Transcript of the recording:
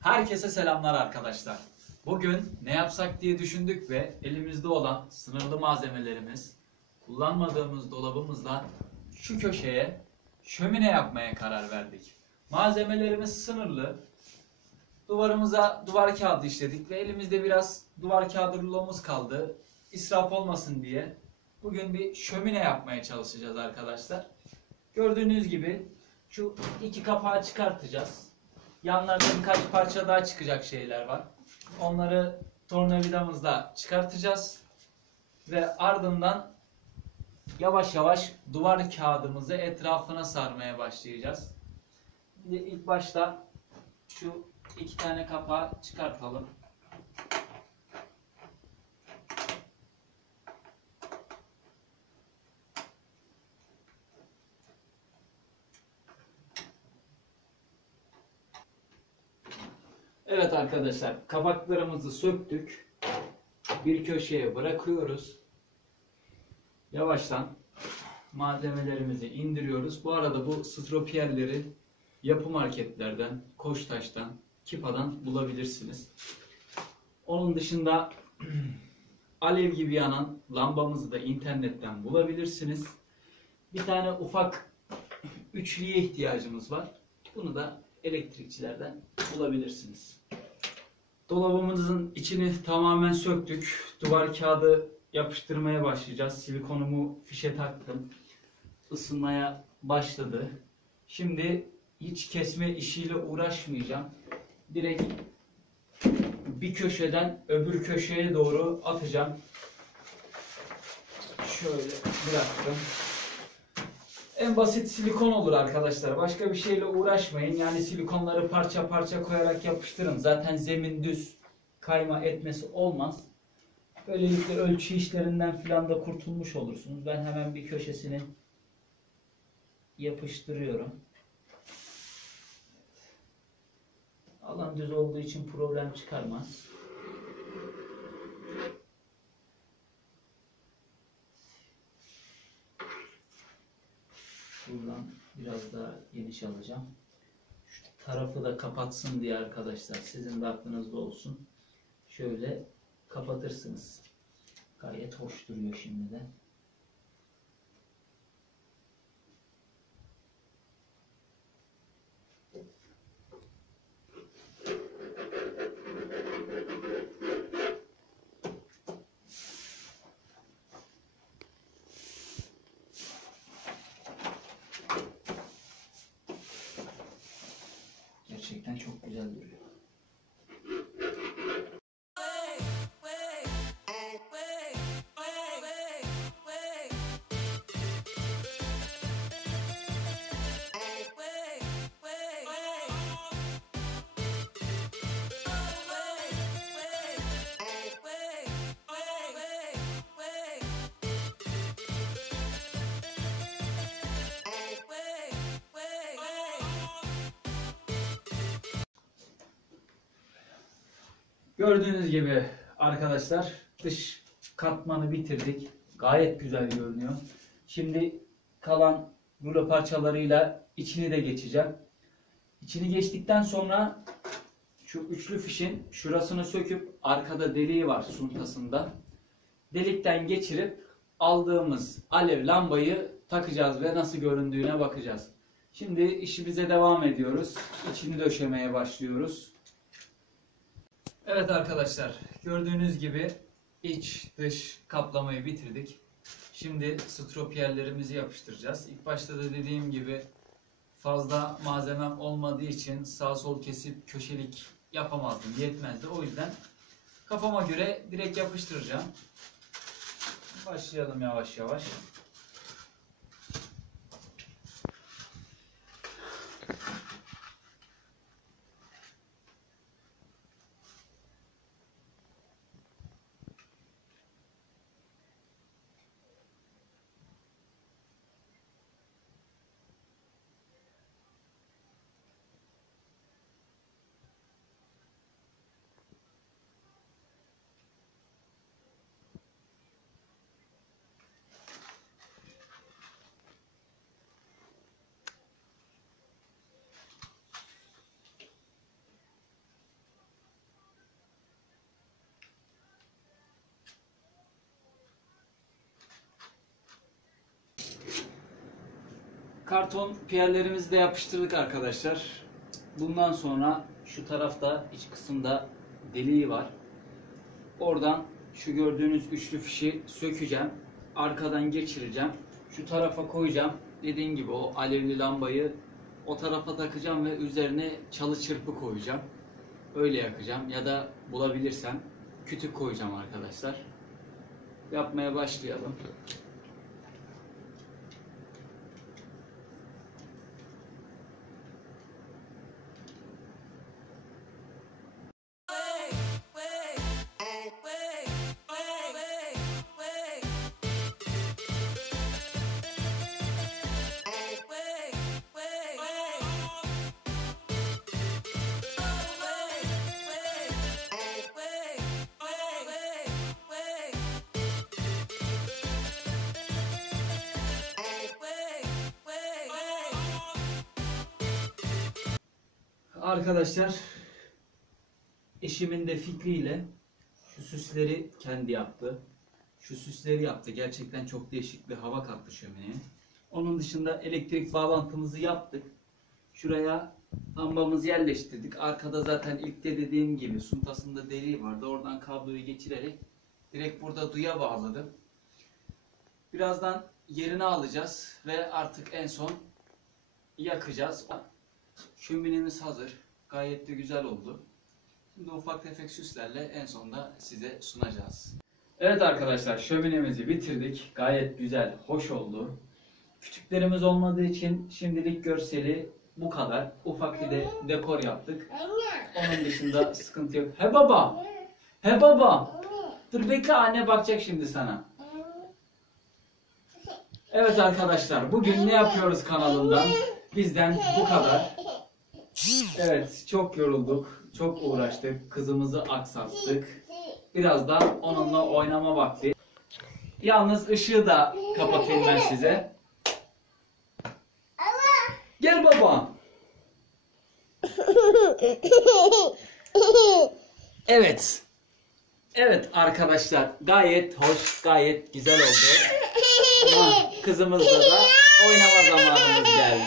Herkese selamlar arkadaşlar. Bugün ne yapsak diye düşündük ve elimizde olan sınırlı malzemelerimiz, kullanmadığımız dolabımızla şu köşeye şömine yapmaya karar verdik. Malzemelerimiz sınırlı. Duvarımıza duvar kağıdı işledik ve elimizde biraz duvar kağıdı rulomuz kaldı. İsraf olmasın diye bugün bir şömine yapmaya çalışacağız arkadaşlar. Gördüğünüz gibi şu iki kapağı çıkartacağız. Yanlarda birkaç parça daha çıkacak şeyler var. Onları tornavidamızla çıkartacağız. Ve ardından yavaş yavaş duvar kağıdımızı etrafına sarmaya başlayacağız. Şimdi ilk başta şu iki tane kapağı çıkartalım. Evet arkadaşlar, kapaklarımızı söktük. Bir köşeye bırakıyoruz. Yavaştan malzemelerimizi indiriyoruz. Bu arada bu stropiyerleri yapı marketlerden, Koçtaş'tan, Kipa'dan bulabilirsiniz. Onun dışında alev gibi yanan lambamızı da internetten bulabilirsiniz. Bir tane ufak üçlüye ihtiyacımız var. Bunu da elektrikçilerden bulabilirsiniz. Dolabımızın içini tamamen söktük. Duvar kağıdı yapıştırmaya başlayacağız. Silikonumu fişe taktım. Isınmaya başladı. Şimdi hiç kesme işiyle uğraşmayacağım. Direkt bir köşeden öbür köşeye doğru atacağım. Şöyle bıraktım. En basit silikon olur arkadaşlar. Başka bir şeyle uğraşmayın. Yani silikonları parça parça koyarak yapıştırın. Zaten zemin düz, kayma etmesi olmaz. Böylelikle ölçü işlerinden filan da kurtulmuş olursunuz. Ben hemen bir köşesini yapıştırıyorum. Alan düz olduğu için problem çıkarmaz. Buradan biraz daha geniş alacağım. Şu tarafı da kapatsın diye arkadaşlar, sizin de aklınızda olsun. Şöyle kapatırsınız. Gayet hoş duruyor şimdi de. Gerçekten çok güzel duruyor. Gördüğünüz gibi arkadaşlar dış katmanı bitirdik. Gayet güzel görünüyor. Şimdi kalan rulo parçalarıyla içini de geçeceğim. İçini geçtikten sonra şu üçlü fişin şurasını söküp arkada deliği var suntasında. Delikten geçirip aldığımız alev lambayı takacağız ve nasıl göründüğüne bakacağız. Şimdi işimize devam ediyoruz. İçini döşemeye başlıyoruz. Evet arkadaşlar, gördüğünüz gibi iç dış kaplamayı bitirdik. Şimdi stropiyerlerimizi yapıştıracağız. İlk başta da dediğim gibi fazla malzemem olmadığı için sağ sol kesip köşelik yapamazdım, yetmezdi. O yüzden kafama göre direkt yapıştıracağım. Başlayalım yavaş yavaş. Karton piyerlerimizi de yapıştırdık arkadaşlar. Bundan sonra şu tarafta iç kısımda deliği var. Oradan şu gördüğünüz üçlü fişi sökeceğim. Arkadan geçireceğim. Şu tarafa koyacağım. Dediğim gibi o alevli lambayı o tarafa takacağım ve üzerine çalı çırpı koyacağım. Öyle yakacağım ya da bulabilirsem kütük koyacağım arkadaşlar. Yapmaya başlayalım. Arkadaşlar, eşimin de fikriyle şu süsleri kendi yaptı. Şu süsleri yaptı. Gerçekten çok değişik bir hava kattı şömineye. Onun dışında elektrik bağlantımızı yaptık. Şuraya lambamızı yerleştirdik. Arkada zaten ilk de dediğim gibi suntasında deliği vardı. Oradan kabloyu geçirerek direkt burada duya bağladım. Birazdan yerine alacağız ve artık en son yakacağız. Şöminemiz hazır. Gayet de güzel oldu. Şimdi ufak tefek süslerle en sonunda size sunacağız. Evet arkadaşlar, şöminemizi bitirdik. Gayet güzel, hoş oldu. Küçüklerimiz olmadığı için şimdilik görseli bu kadar. Ufak bir de dekor yaptık. Onun dışında sıkıntı yok. He baba! He baba! Dur bekle, anne bakacak şimdi sana. Evet arkadaşlar, bugün ne yapıyoruz kanalından? Bizden bu kadar. Evet, çok yorulduk, çok uğraştık, kızımızı aksattık. Birazdan onunla oynama vakti. Yalnız ışığı da kapatayım ben size. Gel baba. Evet. Evet arkadaşlar, gayet hoş, gayet güzel oldu. Ama kızımızla da oynama zamanımız geldi.